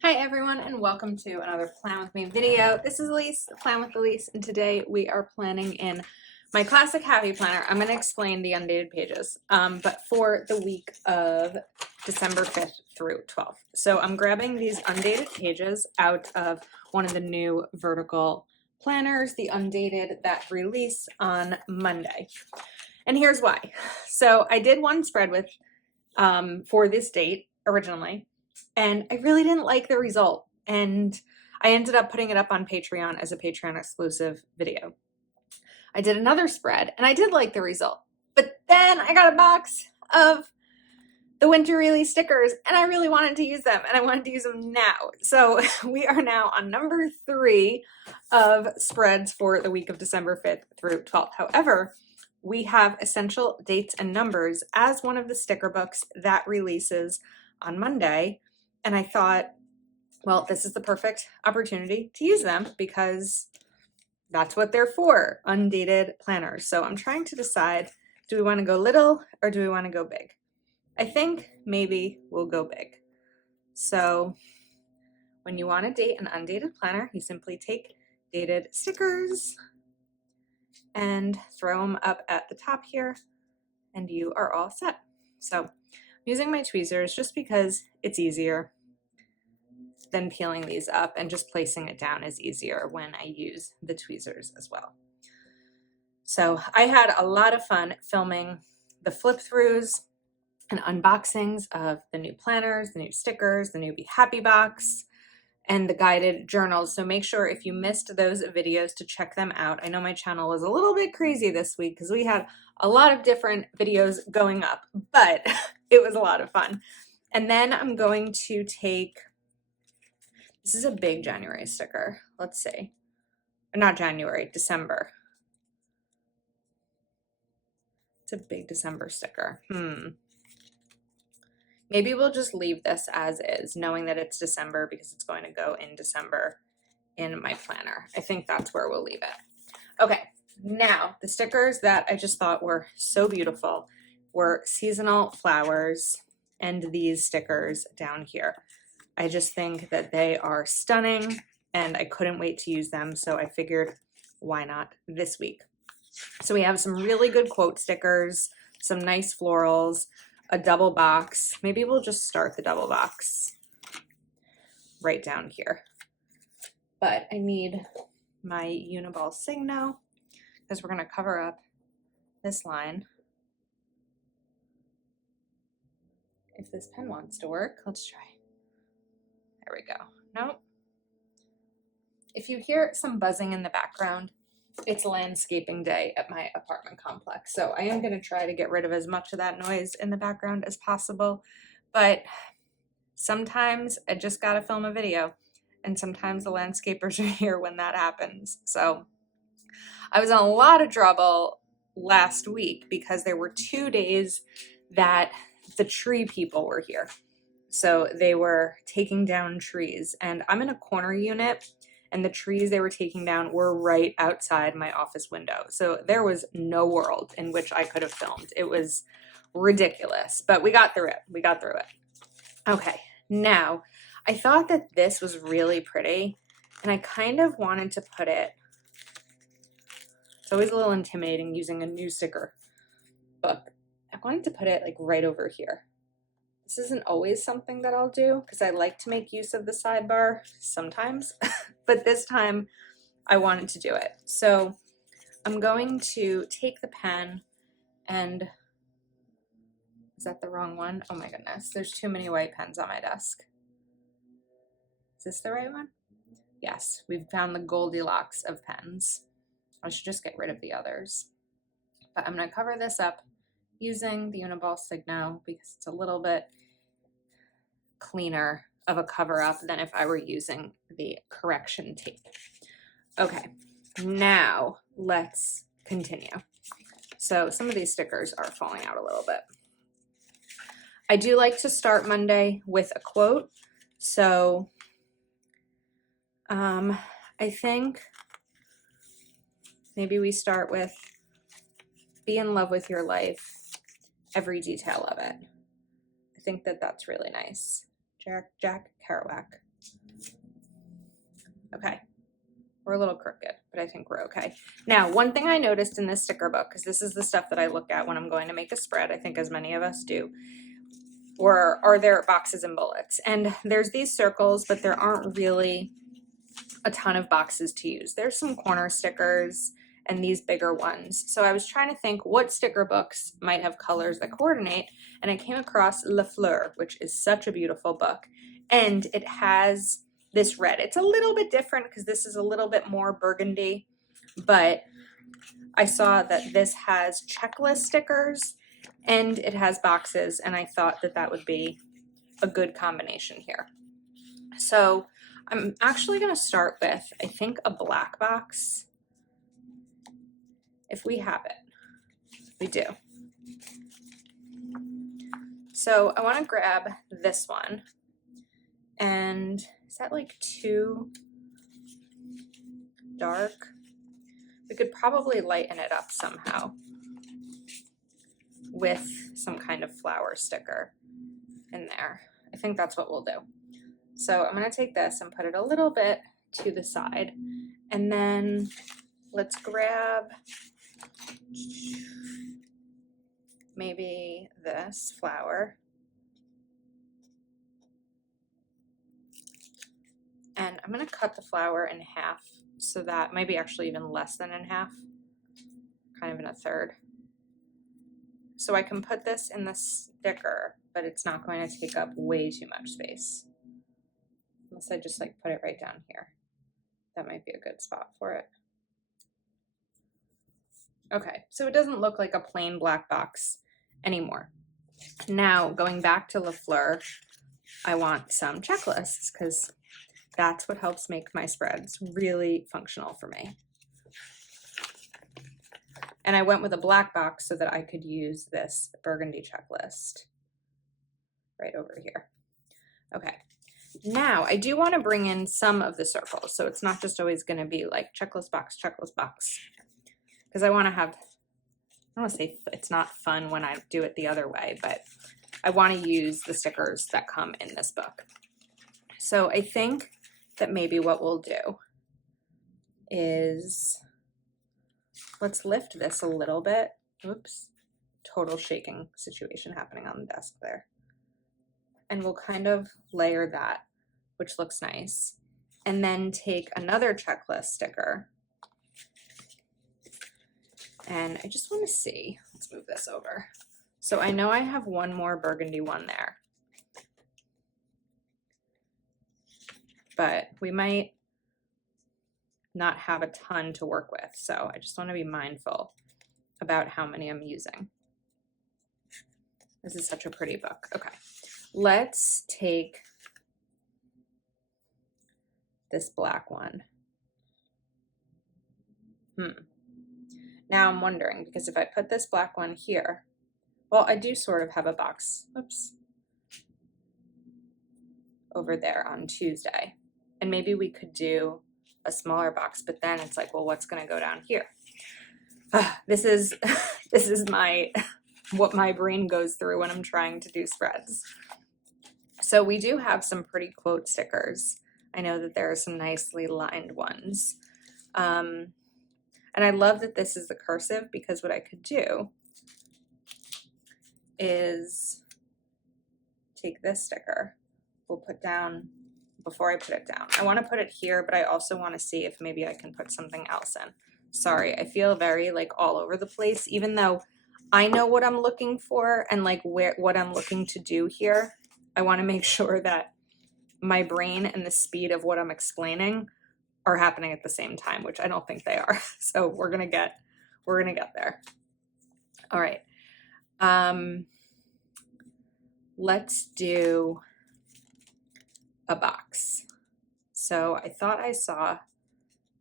Hi everyone and welcome to another Plan With Me video. This is Elise, Plan with Elise, and today we are planning in my classic happy planner. I'm going to explain the undated pages, but for the week of December 5th through 12th. So I'm grabbing these undated pages out of one of the new vertical planners, the undated that release on Monday. And here's why. So I did one spread with for this date originally, and I really didn't like the result. And I ended up putting it up on Patreon as a Patreon exclusive video. I did another spread and I did like the result, but then I got a box of the winter release stickers and I really wanted to use them and I wanted to use them now. So we are now on number 3 of spreads for the week of December 5th through 12th. However, we have Essential Dates and Numbers as one of the sticker books that releases on Monday. And I thought, well, this is the perfect opportunity to use them because that's what they're for, undated planners. So I'm trying to decide, do we want to go little or do we want to go big? I think maybe we'll go big. So when you want to date an undated planner, you simply take dated stickers and throw them up at the top here, and you are all set. So I'm using my tweezers just because it's easier than peeling these up, and just placing it down is easier when I use the tweezers as well. So I had a lot of fun filming the flip throughs and unboxings of the new planners, the new stickers, the new Be Happy box, and the guided journals. So make sure if you missed those videos to check them out. I know my channel was a little bit crazy this week because we had a lot of different videos going up, but it was a lot of fun. And then I'm going to take, this is a big January sticker. Let's see. Not January, December. It's a big December sticker. Maybe we'll just leave this as is, knowing that it's December because it's going to go in December in my planner. I think that's where we'll leave it. Okay, now the stickers that I just thought were so beautiful were seasonal flowers and these stickers down here. I just think that they are stunning and I couldn't wait to use them, so I figured why not this week. So we have some really good quote stickers, some nice florals, a double box. Maybe we'll just start the double box right down here. But I need my Uniball Signo because we're going to cover up this line. If this pen wants to work, let's try. There we go. Nope. If you hear some buzzing in the background, it's landscaping day at my apartment complex. So I am going to try to get rid of as much of that noise in the background as possible. But sometimes I just got to film a video. And sometimes the landscapers are here when that happens. So I was in a lot of trouble last week because there were 2 days that the tree people were here. So they were taking down trees. And I'm in a corner unit, and the trees they were taking down were right outside my office window. So there was no world in which I could have filmed. It was ridiculous, but we got through it. We got through it. Okay, now I thought that this was really pretty, and I kind of wanted to put it, it's always a little intimidating using a new sticker book. I wanted to put it like right over here. This isn't always something that I'll do because I like to make use of the sidebar sometimes, but this time I wanted to do it. So I'm going to take the pen and, is that the wrong one? Oh my goodness, there's too many white pens on my desk. Is this the right one? Yes, we've found the Goldilocks of pens. I should just get rid of the others. But I'm gonna cover this up using the Uniball Signo because it's a little bit cleaner of a cover up than if I were using the correction tape. Okay, now let's continue. So some of these stickers are falling out a little bit. I do like to start Monday with a quote. So I think maybe we start with, be in love with your life, every detail of it. I think that that's really nice. Jack Kerouac. Okay. We're a little crooked, but I think we're okay. Now, one thing I noticed in this sticker book, because this is the stuff that I look at when I'm going to make a spread, I think as many of us do, or are there boxes and bullets? And there's these circles, but there aren't really a ton of boxes to use. There's some corner stickers and these bigger ones. So I was trying to think what sticker books might have colors that coordinate, and I came across Le Fleur, which is such a beautiful book. And it has this red. It's a little bit different because this is a little bit more burgundy, but I saw that this has checklist stickers and it has boxes, and I thought that that would be a good combination here. So I'm actually going to start with, I think, a black box. If we have it, we do. So I want to grab this one, and is that like too dark? We could probably lighten it up somehow with some kind of flower sticker in there. I think that's what we'll do. So I'm going to take this and put it a little bit to the side, and then let's grab maybe this flower, and I'm going to cut the flower in half, so that maybe actually even less than in half, kind of in a third. So I can put this in the sticker, but it's not going to take up way too much space. Unless I just like put it right down here. That might be a good spot for it. Okay, so it doesn't look like a plain black box anymore. Now, going back to Le Fleur, I want some checklists because that's what helps make my spreads really functional for me. And I went with a black box so that I could use this burgundy checklist right over here. Okay, now I do want to bring in some of the circles, so it's not just always going to be like checklist box, because I want to have, I don't want to say it's not fun when I do it the other way, but I want to use the stickers that come in this book. So I think that maybe what we'll do is, let's lift this a little bit. Oops, total shaking situation happening on the desk there. And we'll kind of layer that, which looks nice. And then take another checklist sticker. And I just want to see, let's move this over. So I know I have one more burgundy one there, but we might not have a ton to work with. So I just want to be mindful about how many I'm using. This is such a pretty book. Okay, let's take this black one. Now I'm wondering, because if I put this black one here, well, I do sort of have a box, oops, over there on Tuesday. And maybe we could do a smaller box, but then it's like, well, what's going to go down here? This is what my brain goes through when I'm trying to do spreads. So we do have some pretty quote stickers. I know that there are some nicely lined ones. And I love that this is the cursive, because what I could do is take this sticker, we'll put down, before I put it down, I want to put it here, but I also want to see if maybe I can put something else in. Sorry, I feel very like all over the place, even though I know what I'm looking for and like what I'm looking to do here. I want to make sure that my brain and the speed of what I'm explaining are happening at the same time, which I don't think they are. So we're gonna get there. All right. Let's do a box. So I thought I saw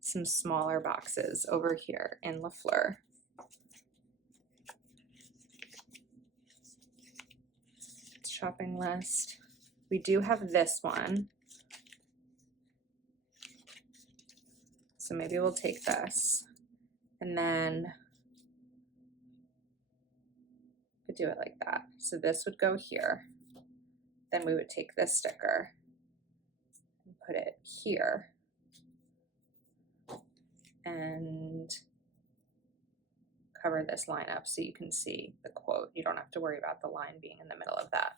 some smaller boxes over here in Le Fleur. Shopping list. We do have this one. So maybe we'll take this, and then we could do it like that. So this would go here. Then we would take this sticker and put it here. and cover this line up so you can see the quote. You don't have to worry about the line being in the middle of that.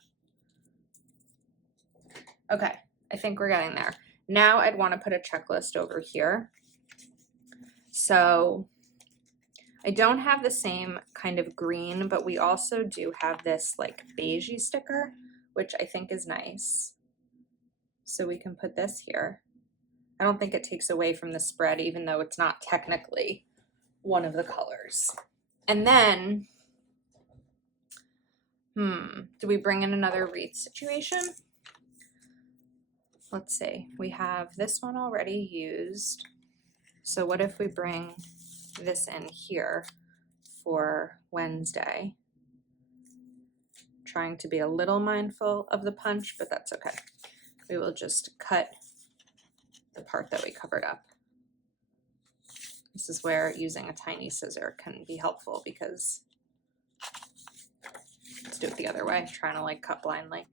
Okay, I think we're getting there. Now I'd want to put a checklist over here. So I don't have the same kind of green, but we also do have this like beigey sticker, which I think is nice. So we can put this here. I don't think it takes away from the spread, even though it's not technically one of the colors. And then, do we bring in another wreath situation? Let's see, we have this one already used. So what if we bring this in here for Wednesday? Trying to be a little mindful of the punch, but that's okay. We will just cut the part that we covered up. This is where using a tiny scissor can be helpful because, let's do it the other way, trying to like cut blindly.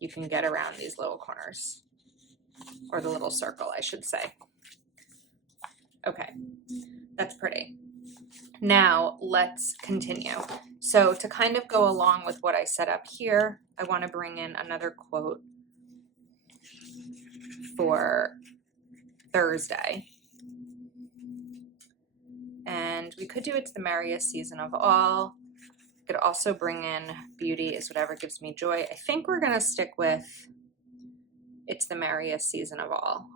You can get around these little corners, or the little circle, I should say. Okay, that's pretty. Now let's continue. So to kind of go along with what I set up here, I want to bring in another quote for Thursday. And we could do "It's the merriest season of all." Could also bring in "Beauty is whatever gives me joy." I think we're going to stick with "It's the merriest season of all."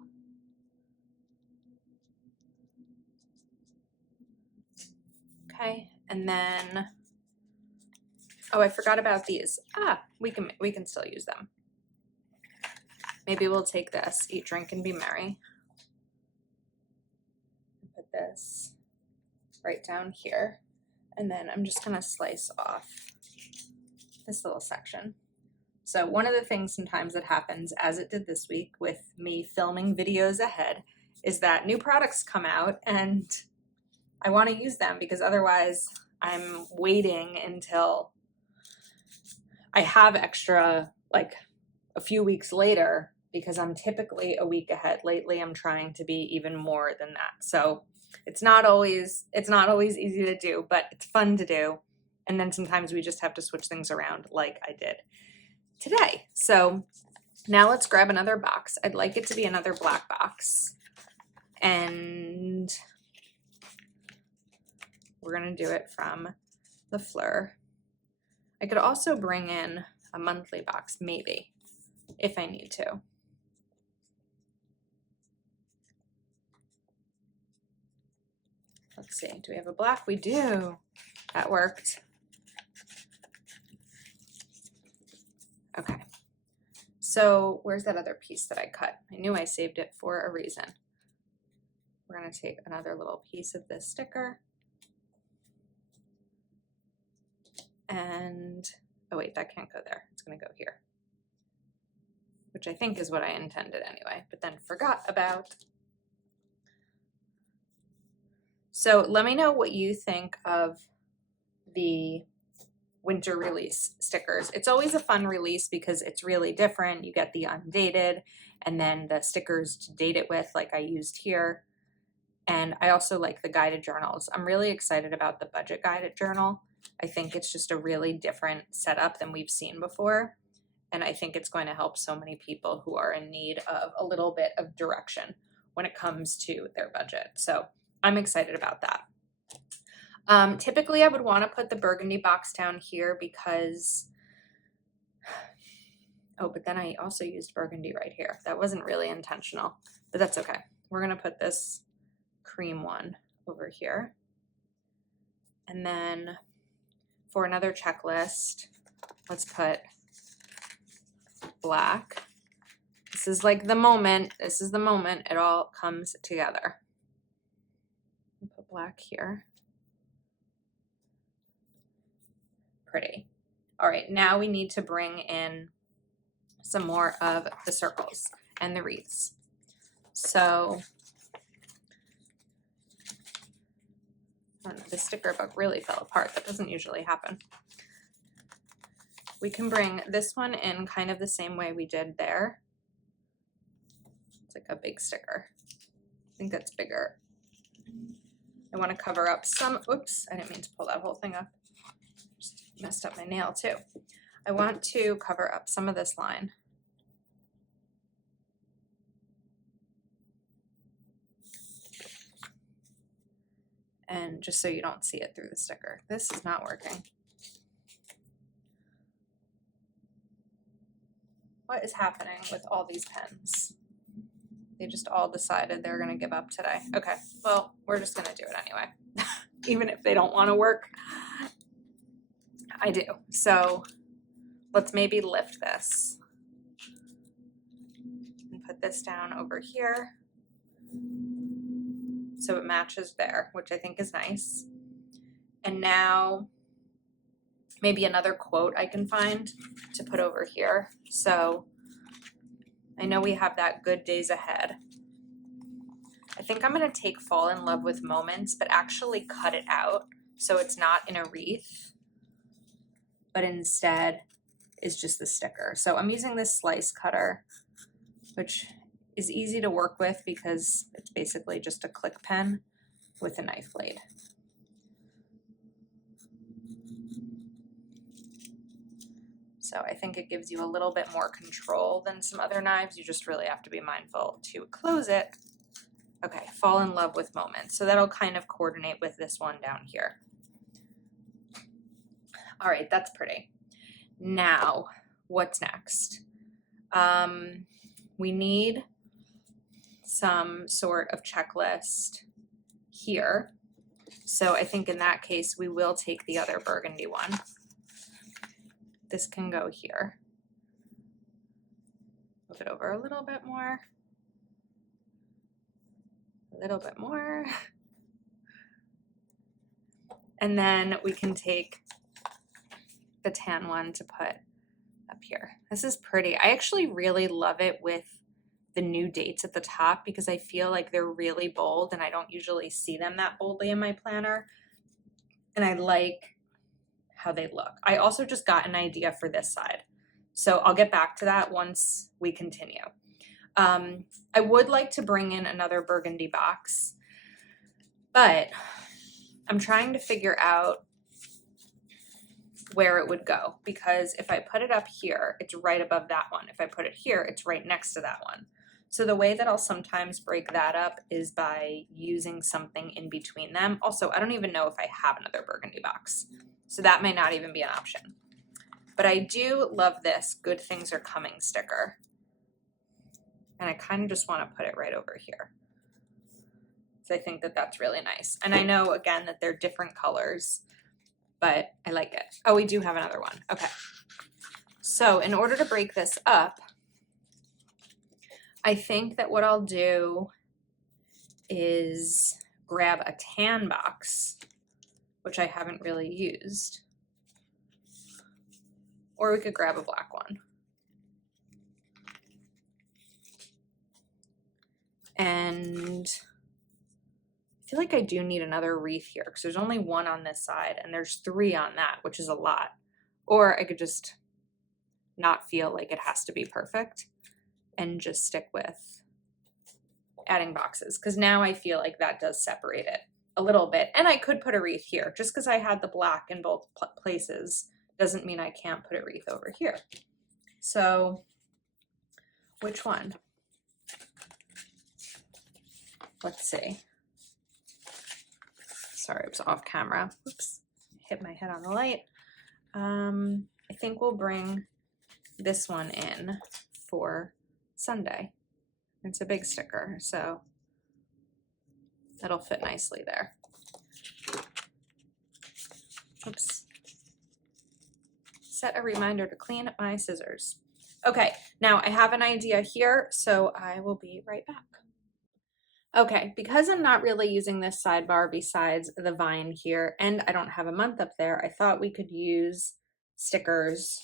Okay, and then, oh, I forgot about these. We can still use them. Maybe we'll take this, "Eat, drink, and be merry." Put this right down here. And then I'm just gonna slice off this little section. So one of the things sometimes that happens, as it did this week with me filming videos ahead, is that new products come out and I want to use them because otherwise I'm waiting until I have extra, like a few weeks later, because I'm typically a week ahead. Lately, I'm trying to be even more than that. So it's not always easy to do, but it's fun to do. And then sometimes we just have to switch things around like I did today. So now let's grab another box. I'd like it to be another black box. And we're going to do it from the Fleur. I could also bring in a monthly box, maybe, if I need to. Let's see, do we have a black? We do. That worked. Okay. So where's that other piece that I cut? I knew I saved it for a reason. We're going to take another little piece of this sticker. And, oh wait, that can't go there. It's going to go here. Which I think is what I intended anyway, but then forgot about. So let me know what you think of the winter release stickers. It's always a fun release because it's really different. You get the undated and then the stickers to date it with, like I used here. And I also like the guided journals. I'm really excited about the budget guided journal. I think it's just a really different setup than we've seen before. And I think it's going to help so many people who are in need of a little bit of direction when it comes to their budget. So I'm excited about that. Typically I would want to put the burgundy box down here because, oh, but then I also used burgundy right here. That wasn't really intentional, but that's okay. We're going to put this cream one over here. And then for another checklist, let's put black. This is like the moment. This is the moment it all comes together. I'll put black here. Pretty. All right, now we need to bring in some more of the circles and the wreaths. So the sticker book really fell apart. That doesn't usually happen. We can bring this one in kind of the same way we did there. It's like a big sticker. think that's bigger. I want to cover up some, oops, I didn't mean to pull that whole thing up. Just messed up my nail too. I want to cover up some of this line. And just so you don't see it through the sticker. This is not working. What is happening with all these pens? They just all decided they're gonna give up today. Okay, well, we're just gonna do it anyway. Even if they don't wanna work, I do. So let's maybe lift this and put this down over here so it matches there, which I think is nice. And now maybe another quote I can find to put over here. So I know we have that good days ahead. I think I'm gonna take fall in love with moments, but actually cut it out so it's not in a wreath, but instead is just the sticker. So I'm using this slice cutter, which is easy to work with because it's basically just a click pen with a knife blade. So I think it gives you a little bit more control than some other knives. You just really have to be mindful to close it. Okay, fall in love with moments. So that'll kind of coordinate with this one down here. All right, that's pretty. Now, what's next? We need some sort of checklist here. So I think in that case, we will take the other burgundy one. This can go here. Move it over a little bit more. A little bit more. And then we can take the tan one to put up here. This is pretty. I actually really love it with the new dates at the top because I feel like they're really bold and I don't usually see them that boldly in my planner. And I like how they look. I also just got an idea for this side. So I'll get back to that once we continue. I would like to bring in another burgundy box, but I'm trying to figure out where it would go because if I put it up here, it's right above that one. If I put it here, it's right next to that one. So the way that I'll sometimes break that up is by using something in between them. Also, I don't even know if I have another burgundy box, so that may not even be an option. But I do love this Good Things Are Coming sticker. And I kind of just want to put it right over here. So I think that that's really nice. And I know, again, that they're different colors, but I like it. Oh, we do have another one. Okay. So in order to break this up, I think that what I'll do is grab a tan box, which I haven't really used, or we could grab a black one. And I feel like I do need another wreath here because there's only one on this side and there's 3 on that, which is a lot. Or I could just not feel like it has to be perfect and just stick with adding boxes because now I feel like that does separate it a little bit. And I could put a wreath here. Just because I had the black in both places doesn't mean I can't put a wreath over here. So which one? Let's see. Sorry, it was off camera. Oops, hit my head on the light. I think we'll bring this one in for Sunday. It's a big sticker, so that'll fit nicely there. Oops. Set a reminder to clean my scissors. Okay, now I have an idea here, so I will be right back. Okay, because I'm not really using this sidebar besides the vine here, and I don't have a month up there, I thought we could use stickers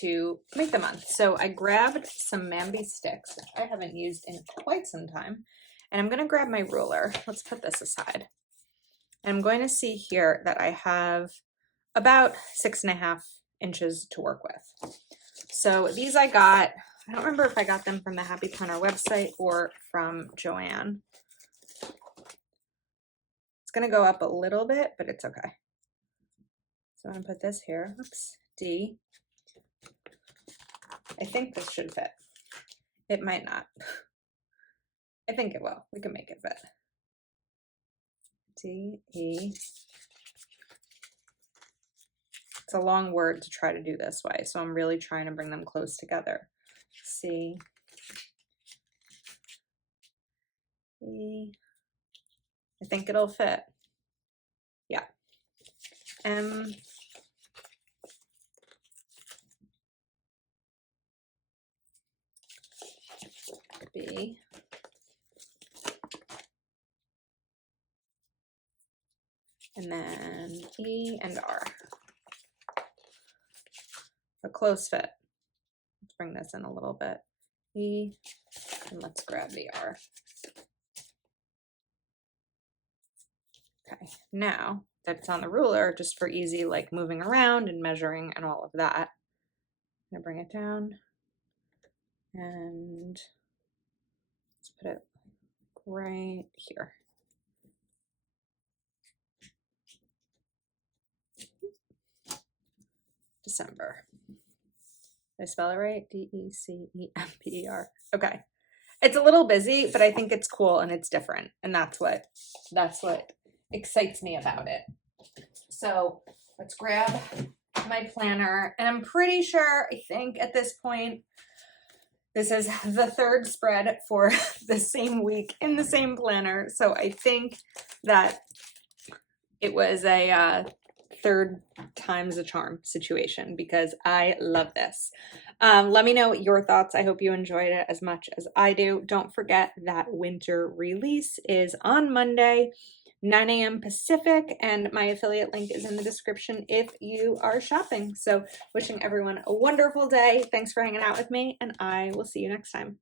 to make the month. So I grabbed some Mambi sticks, which I haven't used in quite some time, and I'm gonna grab my ruler. Let's put this aside. And I'm going to see here that I have about 6.5 inches to work with. So these I got, I don't remember if I got them from the Happy Planner website or from Joanne. gonna go up a little bit, but it's okay. So I'm gonna put this here, oops, D. I think this should fit. It might not. I think it will. We can make it fit. D, E. It's a long word to try to do this way, so I'm really trying to bring them close together. C, E. I think it'll fit. Yeah. M, B, and then E and R. A close fit. Let's bring this in a little bit. E, and let's grab the R. Okay, now that it's on the ruler, just for easy like moving around and measuring and all of that, I'm gonna bring it down and let's put it right here. December. Did I spell it right? D-E-C-E-M-B-E-R. Okay. It's a little busy, but I think it's cool and it's different. And that's what excites me about it. So let's grab my planner. And I'm pretty sure, I think at this point, this is the third spread for the same week in the same planner. So I think that it was a third time's a charm situation because I love this. Let me know your thoughts. I hope you enjoyed it as much as I do. Don't forget that winter release is on Monday, 9 a.m. Pacific, and my affiliate link is in the description if you are shopping. So wishing everyone a wonderful day. Thanks for hanging out with me, and I will see you next time.